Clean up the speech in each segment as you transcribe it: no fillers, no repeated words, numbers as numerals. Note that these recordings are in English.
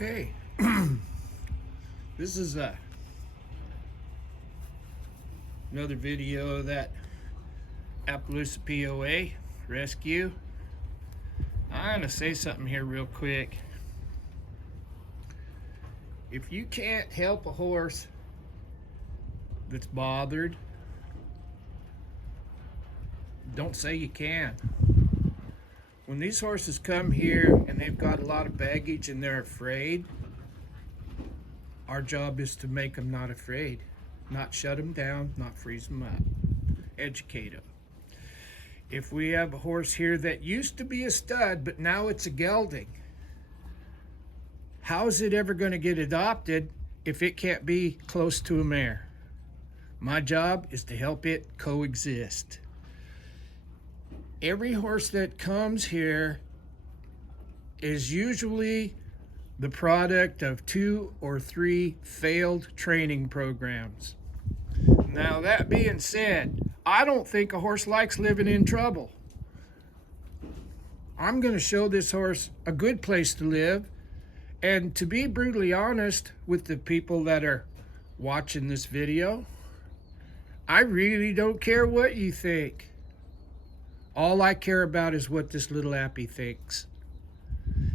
Okay, this is another video of that Appaloosa POA rescue. I'm gonna say something here real quick. If you can't help a horse that's bothered, don't say you can. When these horses come here and they've got a lot of baggage and they're afraid, our job is to make them not afraid, not shut them down, not freeze them up, educate them. If we have a horse here that used to be a stud, but now it's a gelding, how is it ever going to get adopted if it can't be close to a mare? My job is to help it coexist. Every horse that comes here is usually the product of 2 or 3 failed training programs. Now, that being said, I don't think a horse likes living in trouble. I'm going to show this horse a good place to live. And to be brutally honest with the people that are watching this video, I really don't care what you think. All I care about is what this little appy thinks.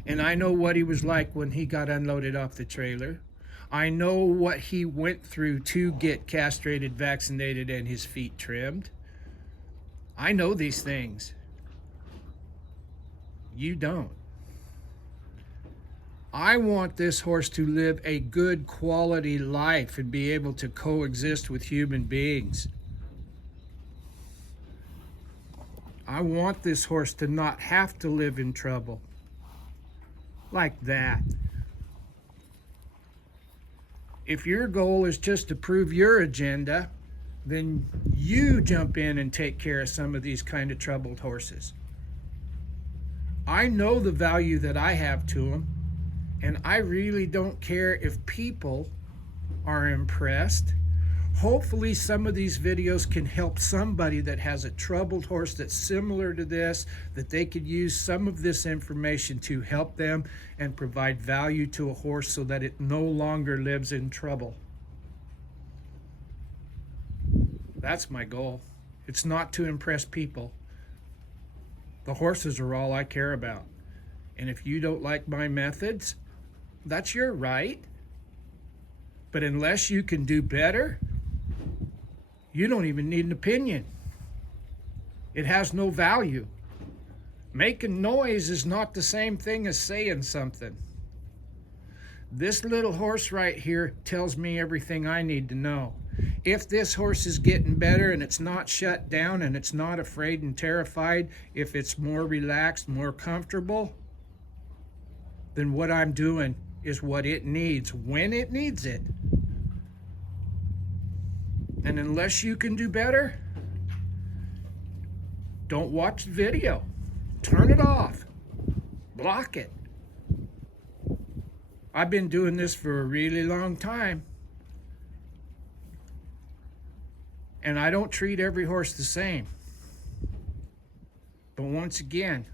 And I know what he was like when he got unloaded off the trailer. I know what he went through to get castrated, vaccinated, and his feet trimmed. I know these things. You don't. I want this horse to live a good quality life and be able to coexist with human beings. I want this horse to not have to live in trouble like that. If your goal is just to prove your agenda, then you jump in and take care of some of these kind of troubled horses. I know the value that I have to them, and I really don't care if people are impressed. Hopefully some of these videos can help somebody that has a troubled horse that's similar to this, that they could use some of this information to help them and provide value to a horse so that it no longer lives in trouble. That's my goal. It's not to impress people. The horses are all I care about. And if you don't like my methods, that's your right. But unless you can do better, you don't even need an opinion. It has no value. Making noise is not the same thing as saying something. This little horse right here tells me everything I need to know. If this horse is getting better and it's not shut down and it's not afraid and terrified, if it's more relaxed, more comfortable, then what I'm doing is what it needs when it needs it. And unless you can do better, don't watch the video. Turn it off. Block it. I've been doing this for a really long time. And I don't treat every horse the same. But once again,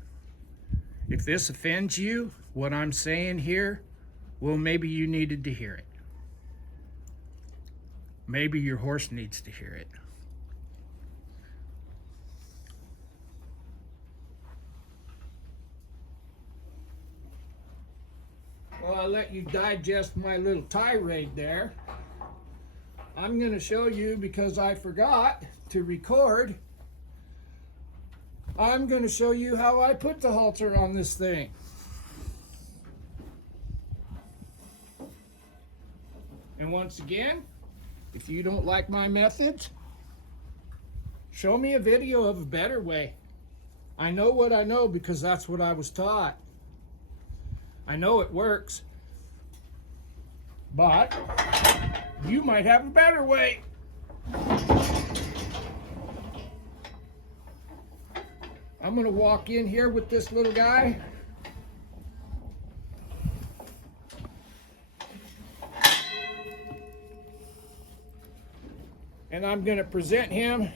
if this offends you, what I'm saying here, well, maybe you needed to hear it. Maybe your horse needs to hear it. Well, I'll let you digest my little tirade there. I'm going to show you, because I forgot to record, I'm going to show you how I put the halter on this thing. And once again, if you don't like my methods, show me a video of a better way. I know what I know because that's what I was taught. I know it works, but you might have a better way. I'm going to walk in here with this little guy. And I'm going to present him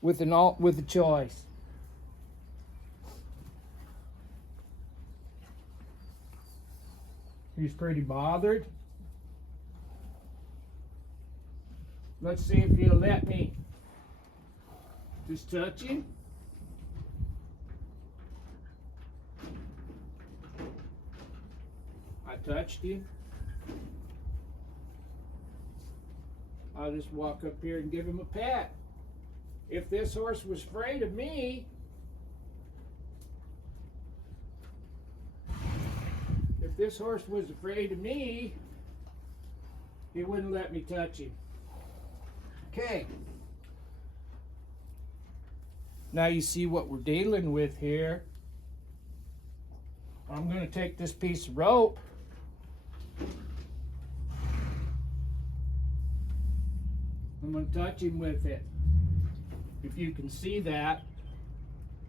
with a choice. He's pretty bothered. Let's see if he'll let me just touch him. I touched him. I'll just walk up here and give him a pat. If this horse was afraid of me, he wouldn't let me touch him. Okay. Now you see what we're dealing with here. I'm going to take this piece of rope. I'm going to touch him with it. If you can see that.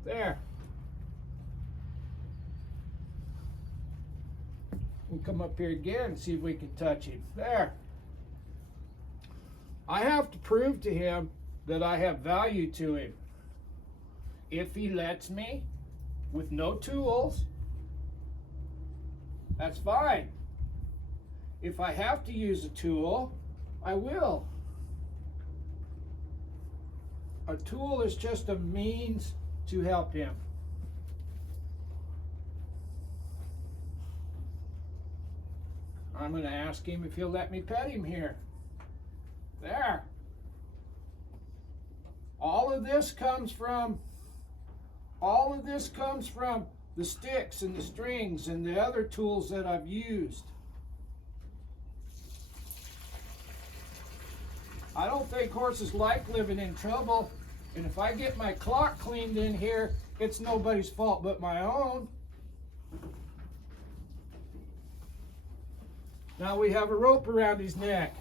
There. We'll come up here again and see if we can touch him. There. I have to prove to him that I have value to him. If he lets me, with no tools, that's fine. If I have to use a tool, I will. A tool is just a means to help him. I'm going to ask him if he'll let me pet him here. There. All of this comes from the sticks and the strings and the other tools that I've used. I don't think horses like living in trouble, and if I get my clock cleaned in here, it's nobody's fault but my own. Now we have a rope around his neck.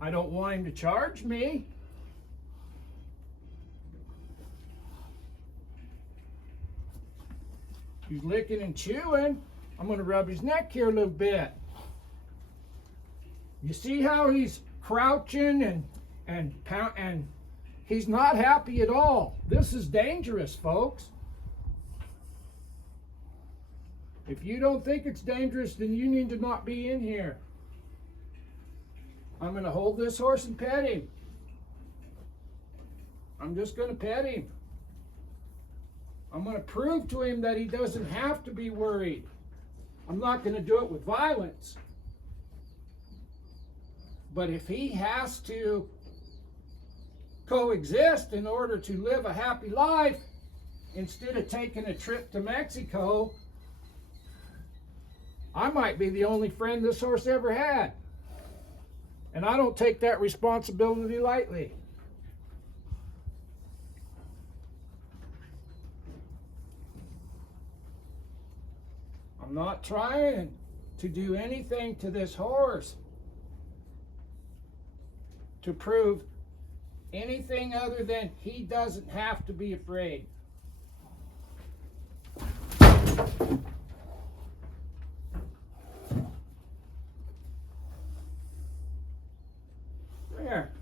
I don't want him to charge me. He's licking and chewing. I'm going to rub his neck here a little bit. You see how he's crouching and he's not happy at all. This is dangerous, folks. If you don't think it's dangerous, then you need to not be in here. I'm going to hold this horse and pet him. I'm just going to pet him. I'm going to prove to him that he doesn't have to be worried. I'm not going to do it with violence. But if he has to coexist in order to live a happy life, instead of taking a trip to Mexico, I might be the only friend this horse ever had. And I don't take that responsibility lightly. I'm not trying to do anything to this horse to prove anything other than he doesn't have to be afraid. There.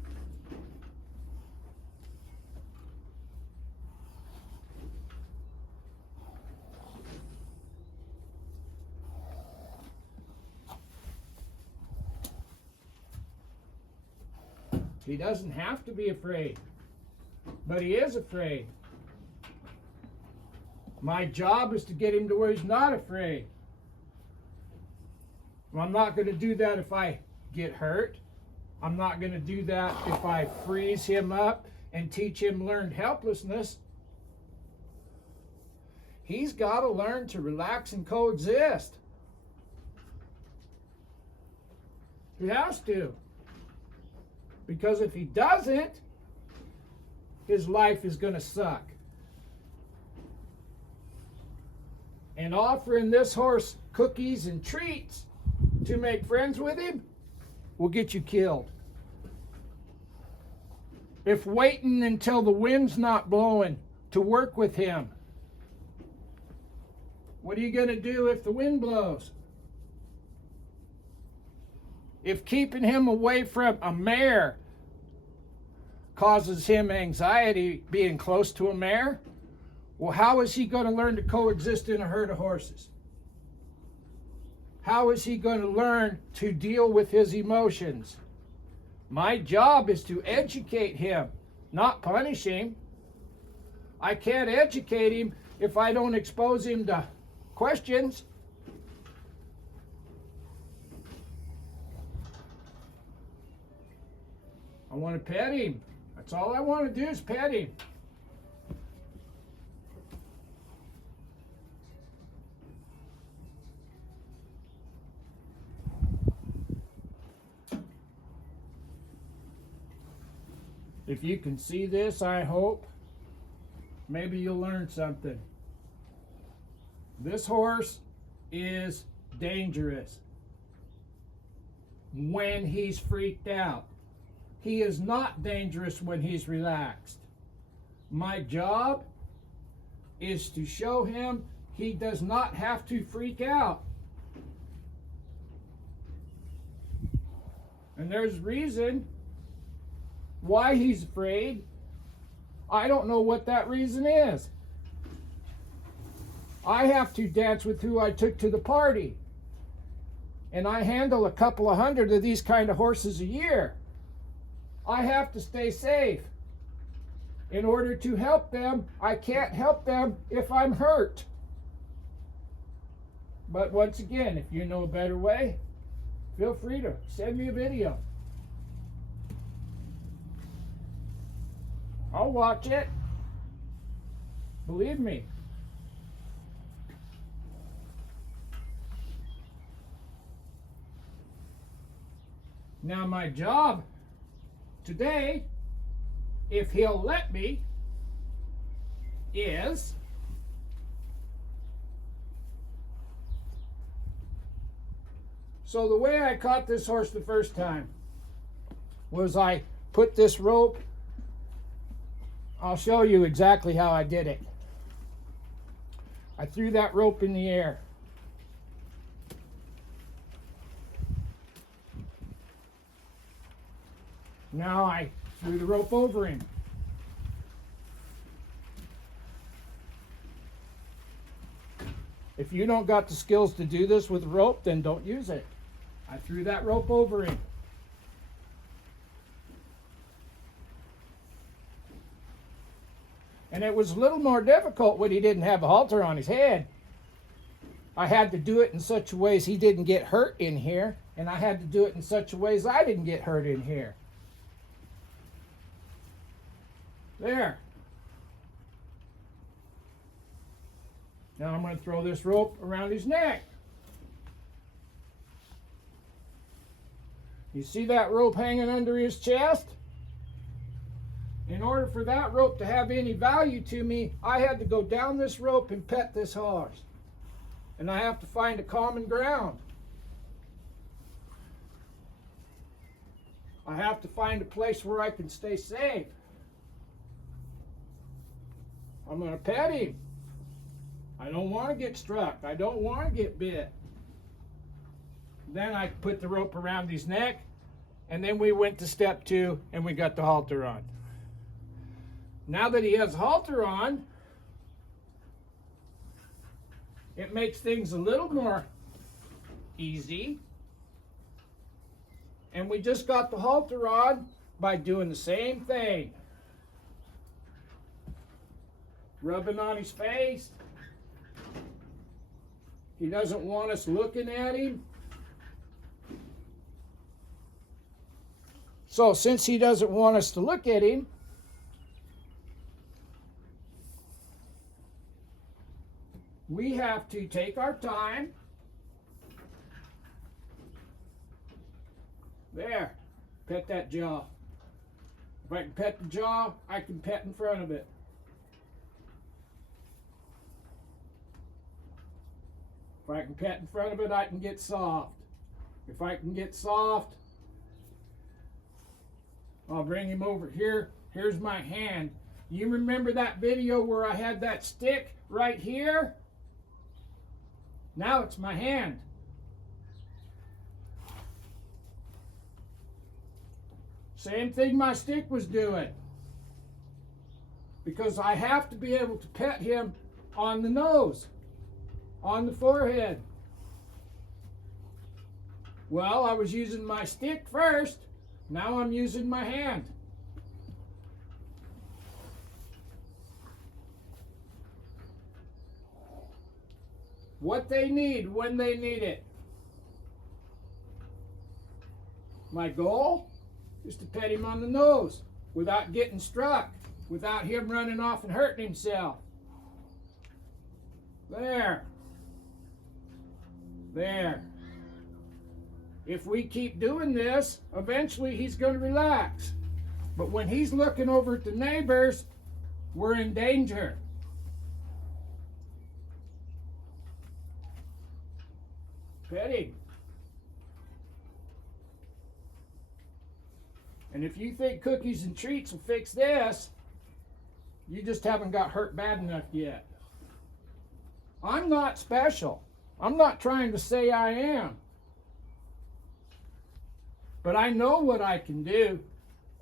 He doesn't have to be afraid, but he is afraid. My job is to get him to where he's not afraid. Well, I'm not going to do that if I get hurt. I'm not going to do that if I freeze him up and teach him learned helplessness. He's got to learn to relax and coexist. He has to. Because if he doesn't, his life is going to suck. And offering this horse cookies and treats to make friends with him will get you killed. If waiting until the wind's not blowing to work with him, what are you going to do if the wind blows? If keeping him away from a mare causes him anxiety being close to a mare, well, how is he going to learn to coexist in a herd of horses? how is he going to learn to deal with his emotions? My job is to educate him, not punish him. I can't educate him if I don't expose him to questions. I want to pet him. That's all I want to do is pet him. If you can see this, I hope, maybe you'll learn something. This horse is dangerous when he's freaked out. He is not dangerous when he's relaxed. My job is to show him he does not have to freak out. And there's reason why he's afraid. I don't know what that reason is. I have to dance with who I took to the party. And I handle a couple of hundred of these kind of horses a year. I have to stay safe. In order to help them, I can't help them if I'm hurt. But once again, if you know a better way, feel free to send me a video. I'll watch it. Believe me. Now my job today, if he'll let me, is so the way I caught this horse the first time was I put this rope. I'll show you exactly how I did it. I threw that rope in the air. Now I threw the rope over him. If you don't got the skills to do this with rope, then don't use it. I threw that rope over him. And it was a little more difficult when he didn't have a halter on his head. I had to do it in such a way as he didn't get hurt in here, and I had to do it in such a way as I didn't get hurt in here. There. Now I'm going to throw this rope around his neck. You see that rope hanging under his chest? In order for that rope to have any value to me, I had to go down this rope and pet this horse. And I have to find a common ground. I have to find a place where I can stay safe. I'm going to pet him. I don't want to get struck. I don't want to get bit. Then I put the rope around his neck, and then we went to step 2 and we got the halter on. Now that he has a halter on, it makes things a little more easy. And we just got the halter on by doing the same thing. Rubbing on his face. He doesn't want us looking at him. So since he doesn't want us to look at him, we have to take our time. There, pet that jaw. If I can pet the jaw, I can pet in front of it. If I can pet in front of it, I can get soft. If I can get soft, I'll bring him over here. Here's my hand. You remember that video where I had that stick right here? Now it's my hand. Same thing my stick was doing. Because I have to be able to pet him on the nose, on the forehead. Well, I was using my stick first. Now I'm using my hand. What they need when they need it. My goal is to pet him on the nose without getting struck, without him running off and hurting himself. There. There. If we keep doing this, eventually he's going to relax. But when he's looking over at the neighbors, we're in danger. Pet him. And if you think cookies and treats will fix this, you just haven't got hurt bad enough yet. I'm not special. I'm not trying to say I am. But I know what I can do,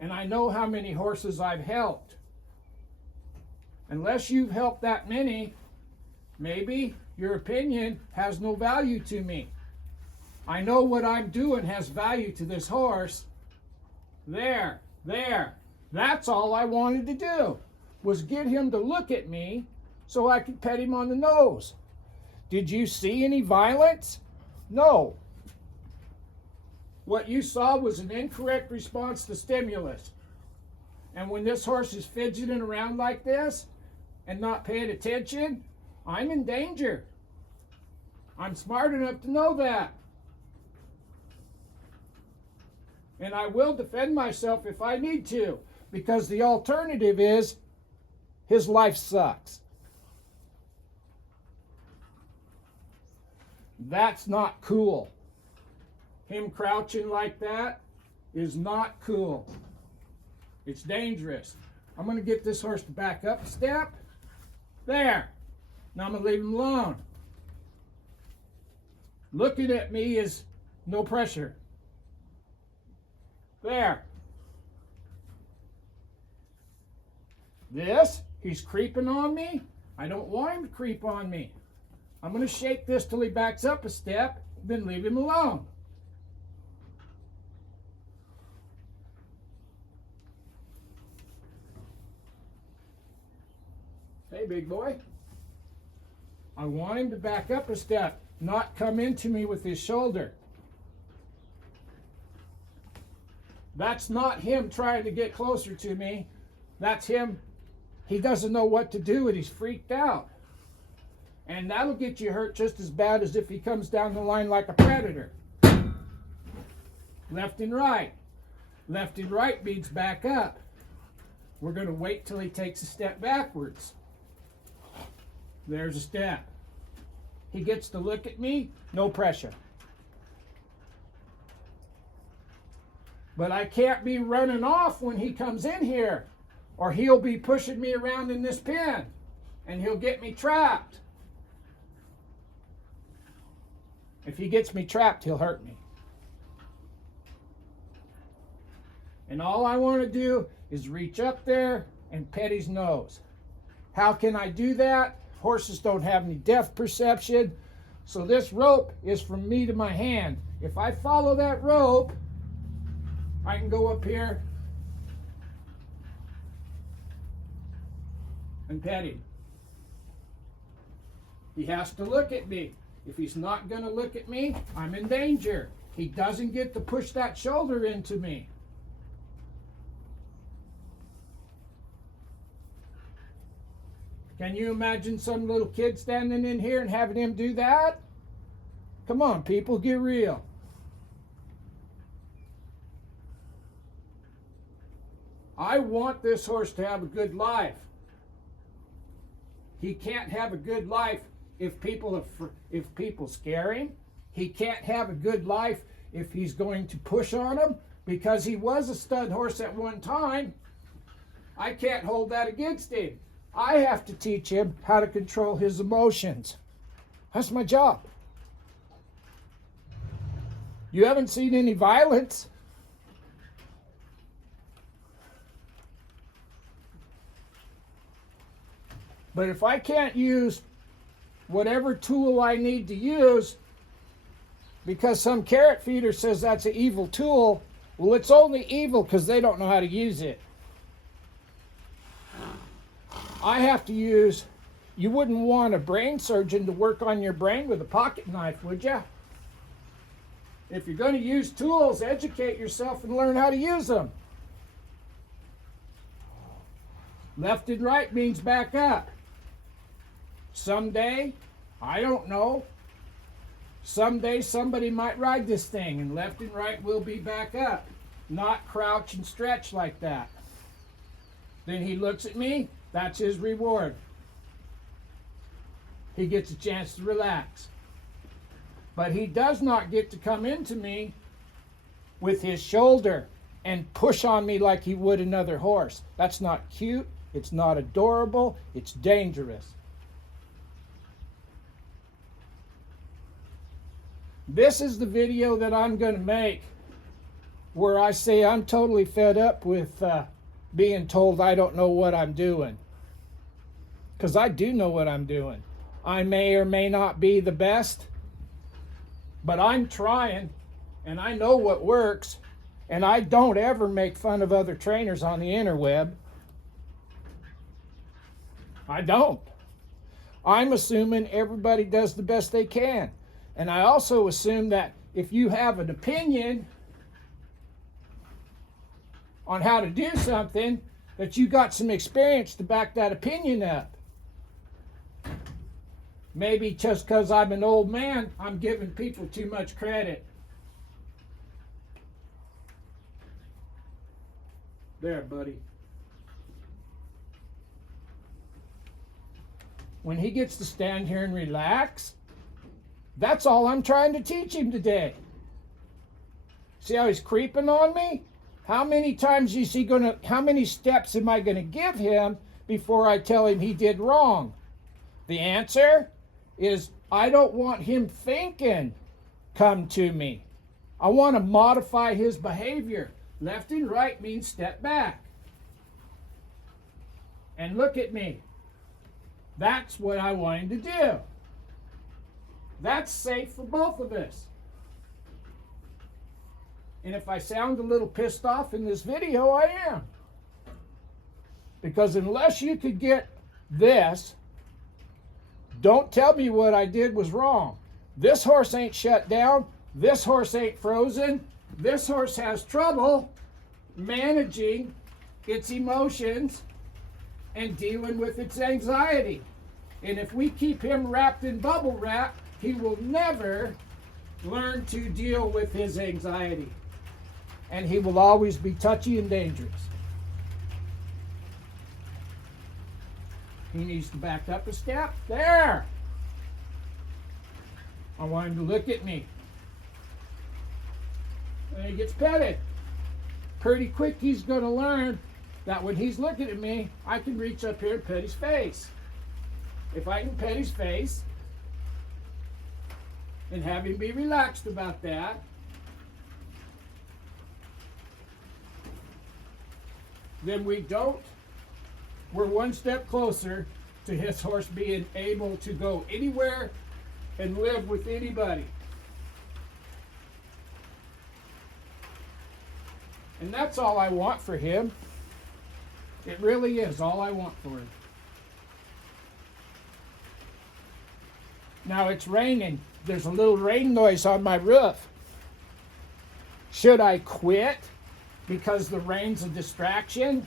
and I know how many horses I've helped. Unless you've helped that many, maybe your opinion has no value to me. I know what I'm doing has value to this horse. There. That's all I wanted to do, was get him to look at me so I could pet him on the nose. Did you see any violence? No. What you saw was an incorrect response to stimulus. And when this horse is fidgeting around like this and not paying attention, I'm in danger. I'm smart enough to know that. And I will defend myself if I need to, because the alternative is his life sucks. That's not cool. Him crouching like that is not cool. It's dangerous. I'm going to get this horse to back up a step. There. Now I'm going to leave him alone. Looking at me is no pressure. There. This, he's creeping on me. I don't want him to creep on me. I'm going to shake this till he backs up a step, then leave him alone. Hey, big boy. I want him to back up a step, not come into me with his shoulder. That's not him trying to get closer to me. That's him. He doesn't know what to do and he's freaked out. And that'll get you hurt just as bad as if he comes down the line like a predator. Left and right. Left and right means back up. We're going to wait till he takes a step backwards. There's a step. He gets to look at me, no pressure. But I can't be running off when he comes in here, or he'll be pushing me around in this pen, and he'll get me trapped. If he gets me trapped, he'll hurt me. And all I want to do is reach up there and pet his nose. How can I do that? Horses don't have any depth perception, so this rope is from me to my hand. If I follow that rope, I can go up here and pet him. He has to look at me. If he's not going to look at me, I'm in danger. He doesn't get to push that shoulder into me. Can you imagine some little kid standing in here and having him do that? Come on, people, get real. I want this horse to have a good life. He can't have a good life if people scare him. He can't have a good life if he's going to push on him, because he was a stud horse at one time. I can't hold that against him. I have to teach him how to control his emotions. That's my job. You haven't seen any violence. But if I can't use whatever tool I need to use, because some carrot feeder says that's an evil tool. Well, it's only evil because they don't know how to use it. I have to use, you wouldn't want a brain surgeon to work on your brain with a pocket knife, would you? If you're going to use tools, educate yourself and learn how to use them. Left and right means back up. Someday, I don't know, someday somebody might ride this thing and left and right will be back up, not crouch and stretch like that. Then he looks at me, that's his reward. He gets a chance to relax. But he does not get to come into me with his shoulder and push on me like he would another horse. That's not cute, it's not adorable, it's dangerous. This is the video that I'm going to make where I say I'm totally fed up with being told I don't know what I'm doing. Because I do know what I'm doing. I may or may not be the best, but I'm trying, and I know what works, and I don't ever make fun of other trainers on the interweb. I don't. I'm assuming everybody does the best they can. And I also assume that if you have an opinion on how to do something, that you got some experience to back that opinion up. Maybe just because I'm an old man, I'm giving people too much credit. There, buddy. When he gets to stand here and relax, that's all I'm trying to teach him today. See how he's creeping on me? How many times is he gonna, how many steps am I gonna give him before I tell him he did wrong? The answer is I don't want him thinking, come to me. I want to modify his behavior. Left and right means step back. And look at me. That's what I want him to do. That's safe for both of us. And if I sound a little pissed off in this video, I am. Because unless you could get this, don't tell me what I did was wrong. This horse ain't shut down. This horse ain't frozen. This horse has trouble managing its emotions and dealing with its anxiety. And if we keep him wrapped in bubble wrap, he will never learn to deal with his anxiety. And he will always be touchy and dangerous. He needs to back up a step. There! I want him to look at me. And he gets petted. Pretty quick he's going to learn that when he's looking at me, I can reach up here and pet his face. If I can pet his face and have him be relaxed about that, then we're one step closer to his horse being able to go anywhere and live with anybody. And that's all I want for him. It really is all I want for him. Now it's raining. There's a little rain noise on my roof. Should I quit because the rain's a distraction?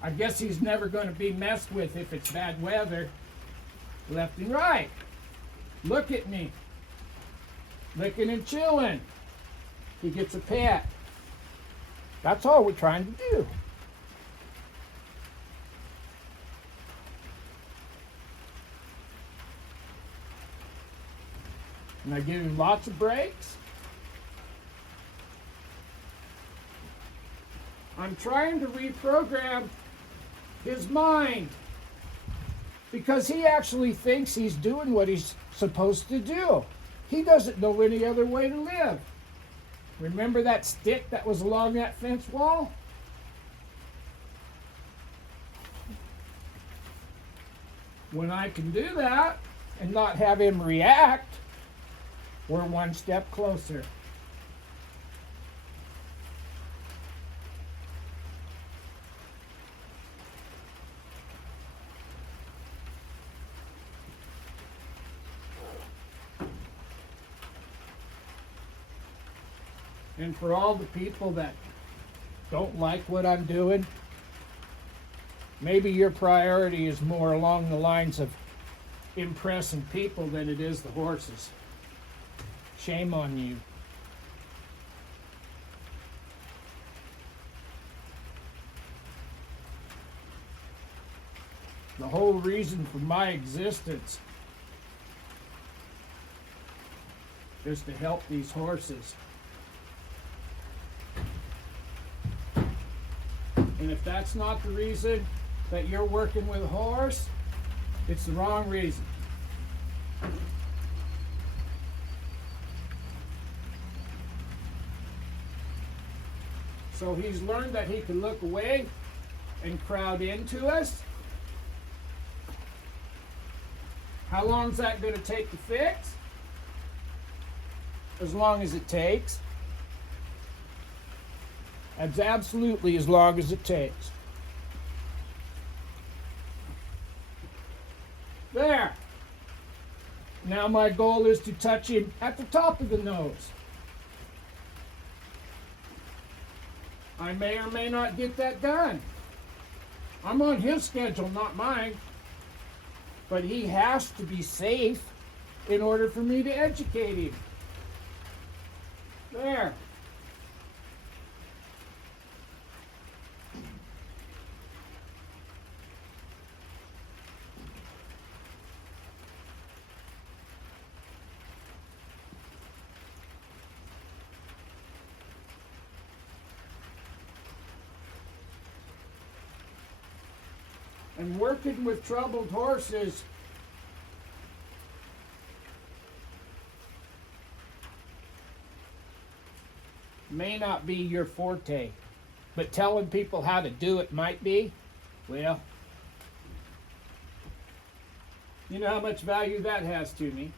I guess he's never going to be messed with if it's bad weather. Left and right. Look at me. Licking and chilling. He gets a pet. That's all we're trying to do. And I give him lots of breaks. I'm trying to reprogram his mind because he actually thinks he's doing what he's supposed to do. He doesn't know any other way to live. Remember that stick that was along that fence wall? When I can do that and not have him react we're one step closer. And for all the people that don't like what I'm doing, maybe your priority is more along the lines of impressing people than it is the horses. Shame on you. The whole reason for my existence is to help these horses. And if that's not the reason that you're working with a horse, it's the wrong reason. So he's learned that he can look away and crowd into us. How long is that going to take to fix? As long as it takes. That's absolutely as long as it takes. There. Now my goal is to touch him at the top of the nose. I may or may not get that done. I'm on his schedule, not mine. But he has to be safe in order for me to educate him. There. And working with troubled horses may not be your forte, but telling people how to do it might be. Well, you know how much value that has to me.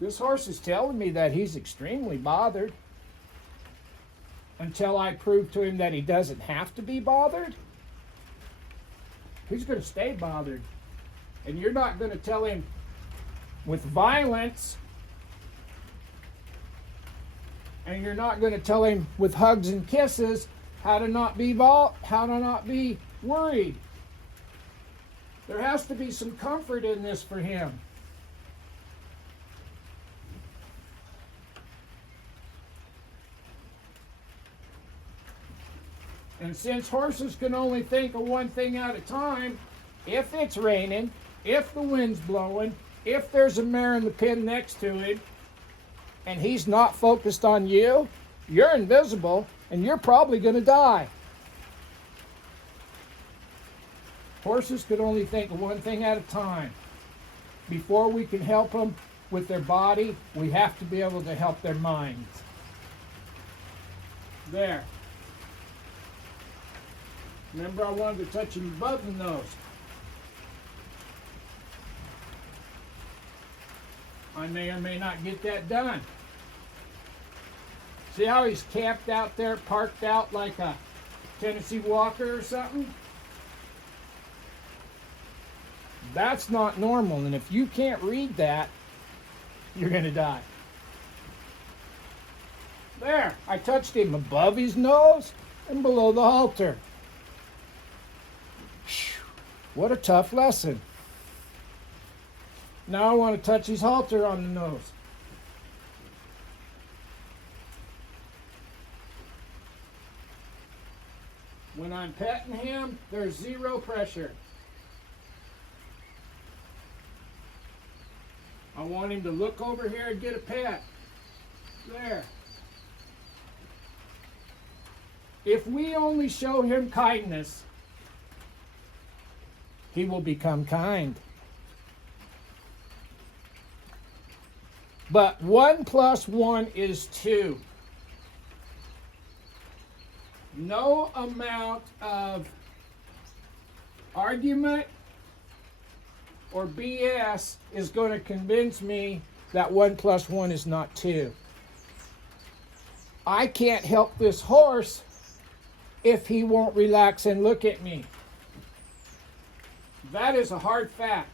This horse is telling me that he's extremely bothered. Until I prove to him that he doesn't have to be bothered, he's going to stay bothered. And you're not going to tell him with violence, and you're not going to tell him with hugs and kisses how to not be worried. There has to be some comfort in this for him. And since horses can only think of one thing at a time, if it's raining, if the wind's blowing, if there's a mare in the pen next to him, and he's not focused on you, you're invisible, and you're probably going to die. Horses could only think of one thing at a time. Before we can help them with their body, we have to be able to help their minds. There. Remember, I wanted to touch him above the nose. I may or may not get that done. See how he's camped out there, parked out like a Tennessee Walker or something? That's not normal, and if you can't read that, you're going to die. There, I touched him above his nose and below the halter. What a tough lesson. Now I want to touch his halter on the nose. When I'm petting him, there's zero pressure. I want him to look over here and get a pet. There. If we only show him kindness, he will become kind. But 1 plus 1 is 2. No amount of argument or BS is going to convince me that 1 plus 1 is not 2. I can't help this horse if he won't relax and look at me. That is a hard fact.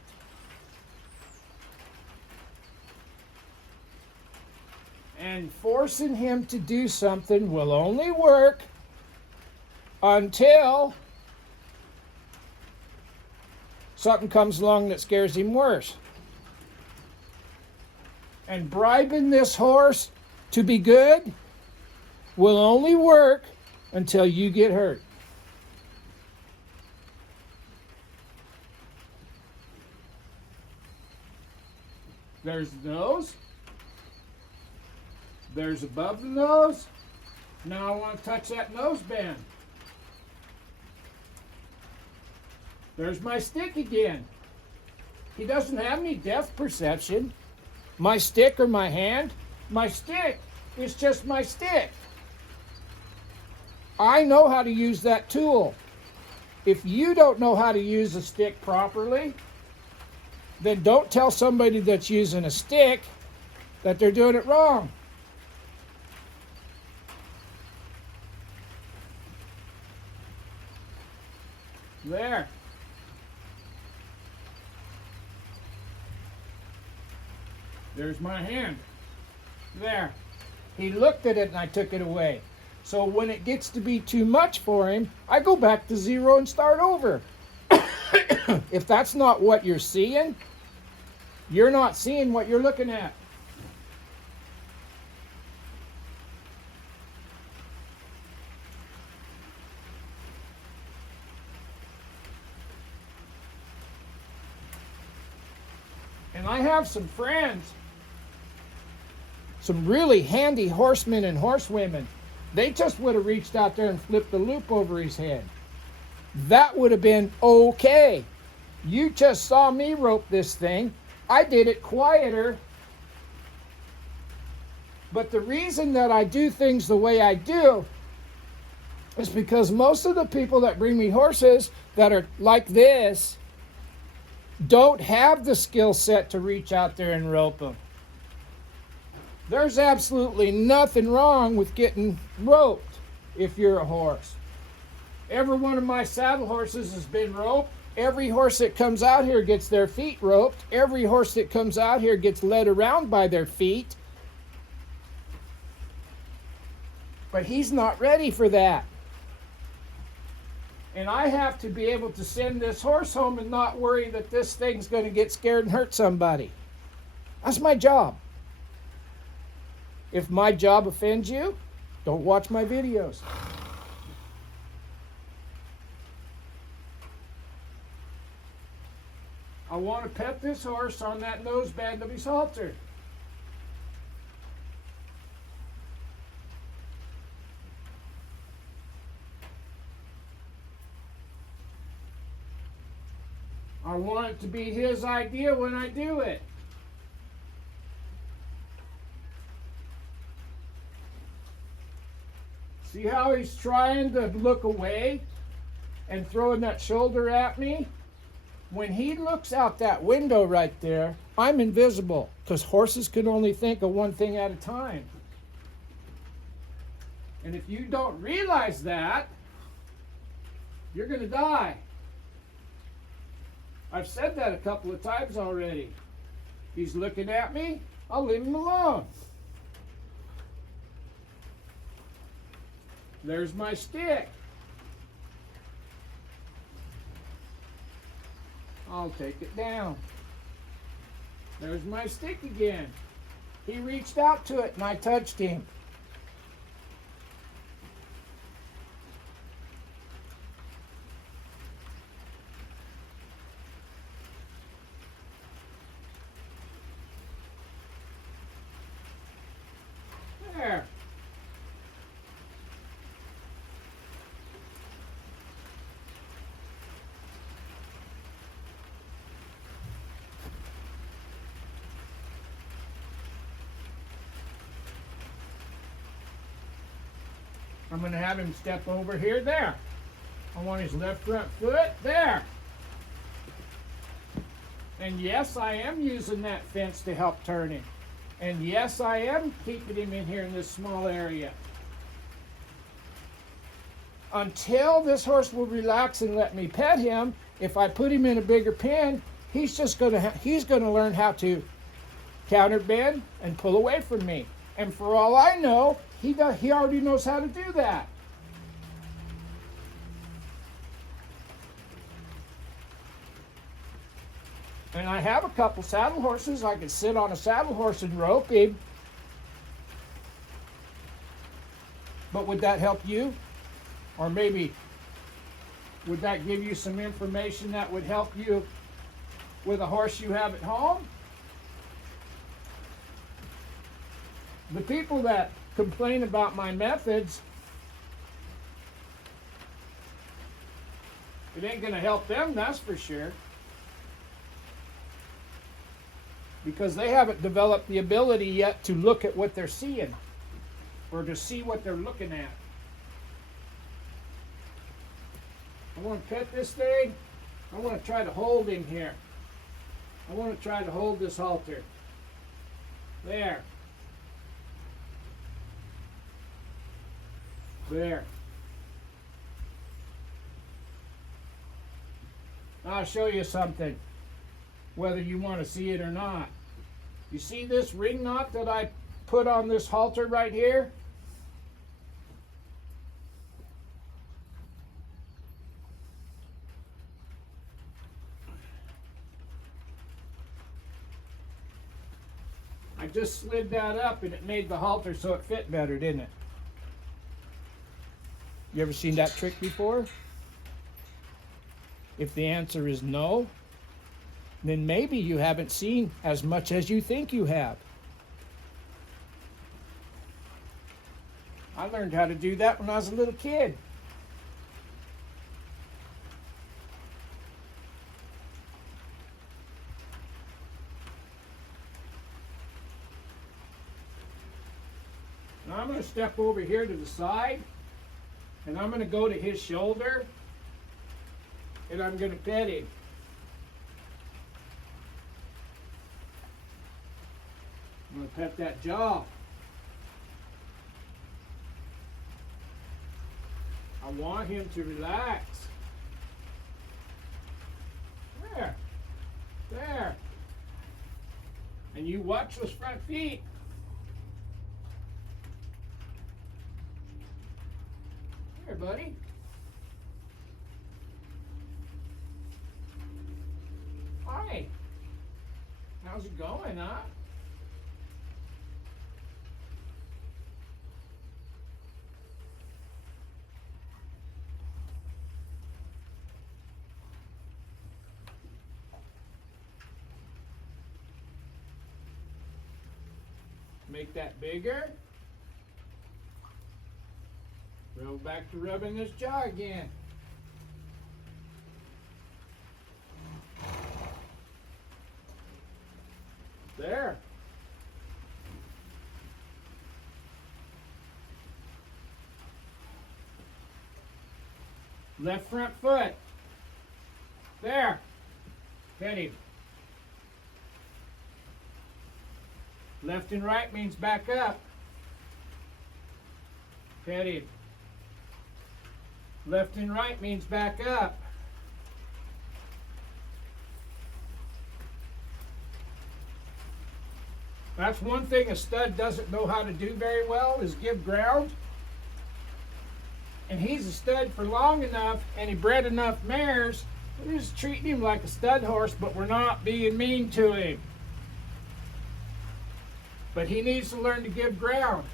And forcing him to do something will only work until something comes along that scares him worse. And bribing this horse to be good will only work until you get hurt. There's the nose. There's above the nose. Now I want to touch that nose band. There's my stick again. He doesn't have any depth perception. My stick or my hand? My stick is just my stick. I know how to use that tool. If you don't know how to use a stick properly, then don't tell somebody that's using a stick that they're doing it wrong. There. There's my hand. There. He looked at it and I took it away. So when it gets to be too much for him, I go back to 0 and start over. If that's not what you're seeing, you're not seeing what you're looking at. And I have some friends, some really handy horsemen and horsewomen. They just would have reached out there and flipped the loop over his head. That would have been okay. You just saw me rope this thing. I did it quieter. But the reason that I do things the way I do is because most of the people that bring me horses that are like this don't have the skill set to reach out there and rope them. There's absolutely nothing wrong with getting roped if you're a horse. Every one of my saddle horses has been roped. Every horse that comes out here gets their feet roped. Every horse that comes out here gets led around by their feet. But he's not ready for that. And I have to be able to send this horse home and not worry that this thing's going to get scared and hurt somebody. That's my job. If my job offends you, don't watch my videos. I want to pet this horse on that nose band of his halter. I want it to be his idea when I do it. See how he's trying to look away and throwing that shoulder at me? When he looks out that window right there, I'm invisible because horses can only think of one thing at a time. And if you don't realize that, you're going to die. I've said that a couple of times already. He's looking at me, I'll leave him alone. There's my stick. I'll take it down. There's my stick again. He reached out to it and I touched him. There. I'm going to have him step over here, there. I want his left front foot, there. And yes, I am using that fence to help turn him. And yes, I am keeping him in here in this small area. Until this horse will relax and let me pet him, if I put him in a bigger pen, he's gonna learn how to counter bend and pull away from me. And for all I know, he already knows how to do that. And I have a couple saddle horses. I could sit on a saddle horse and rope him. But would that help you? Or maybe would that give you some information that would help you with a horse you have at home? The people that complain about my methods, it ain't going to help them, that's for sure. Because they haven't developed the ability yet to look at what they're seeing or to see what they're looking at. I want to pet this thing. I want to try to hold him here. I want to try to hold this halter. There. There. I'll show you something, whether you want to see it or not. You see this ring knot that I put on this halter right here? I just slid that up and it made the halter so it fit better, didn't it? You ever seen that trick before? If the answer is no, then maybe you haven't seen as much as you think you have. I learned how to do that when I was a little kid. Now I'm going to step over here to the side, and I'm going to go to his shoulder, and I'm going to pet him. I'm going to pet that jaw. I want him to relax. There. There. And you watch those front feet. Here, buddy. Hi. How's it going, huh? Make that bigger. Go back to rubbing this jaw again. There. Left front foot. There. Pet him. Left and right means back up. Pet him. Left and right means back up. That's one thing a stud doesn't know how to do very well, is give ground. And he's a stud for long enough, and he bred enough mares. We're just treating him like a stud horse, but we're not being mean to him. But he needs to learn to give ground.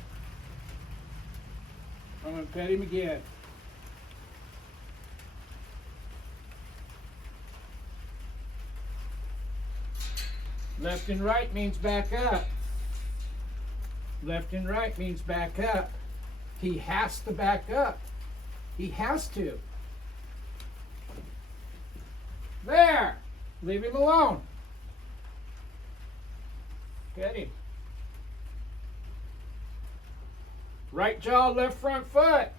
I'm going to pet him again. Left and right means back up. Left and right means back up. He has to back up. He has to. There. Leave him alone. Pet him. Right jaw, left front foot.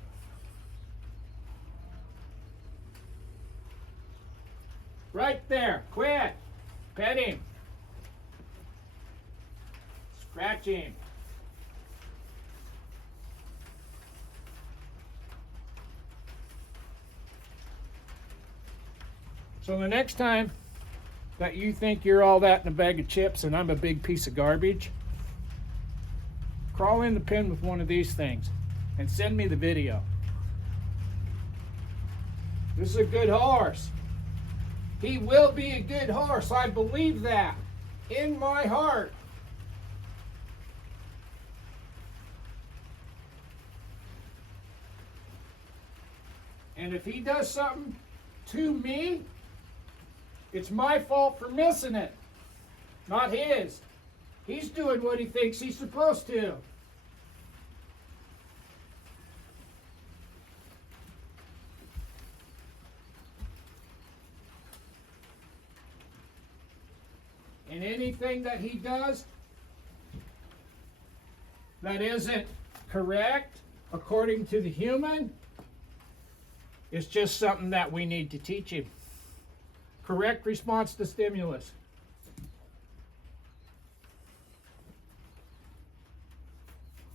Right there. Quit. Pet him. Scratch him. So the next time that you think you're all that in a bag of chips and I'm a big piece of garbage, crawl in the pen with one of these things and send me the video. This is a good horse. He will be a good horse. I believe that in my heart. And if he does something to me, it's my fault for missing it, not his. He's doing what he thinks he's supposed to. And anything that he does that isn't correct according to the human is just something that we need to teach him. Correct response to stimulus.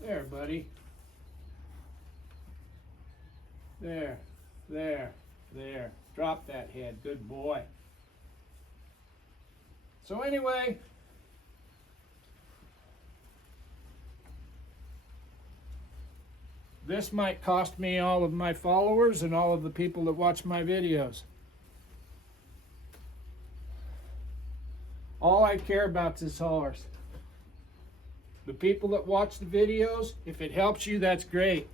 There, buddy. There, there, there. Drop that head. Good boy. So anyway, this might cost me all of my followers and all of the people that watch my videos. All I care about is this horse. The people that watch the videos, if it helps you, that's great.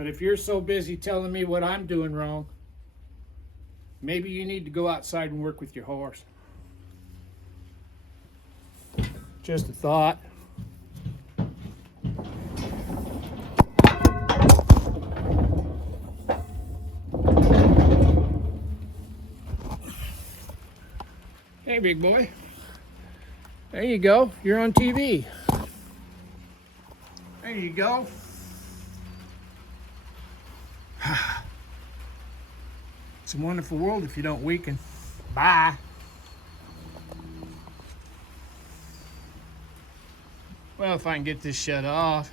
But if you're so busy telling me what I'm doing wrong, maybe you need to go outside and work with your horse. Just a thought. Hey, big boy. There you go. You're on TV. There you go. It's a wonderful world if you don't weaken. Bye. Well, if I can get this shut off.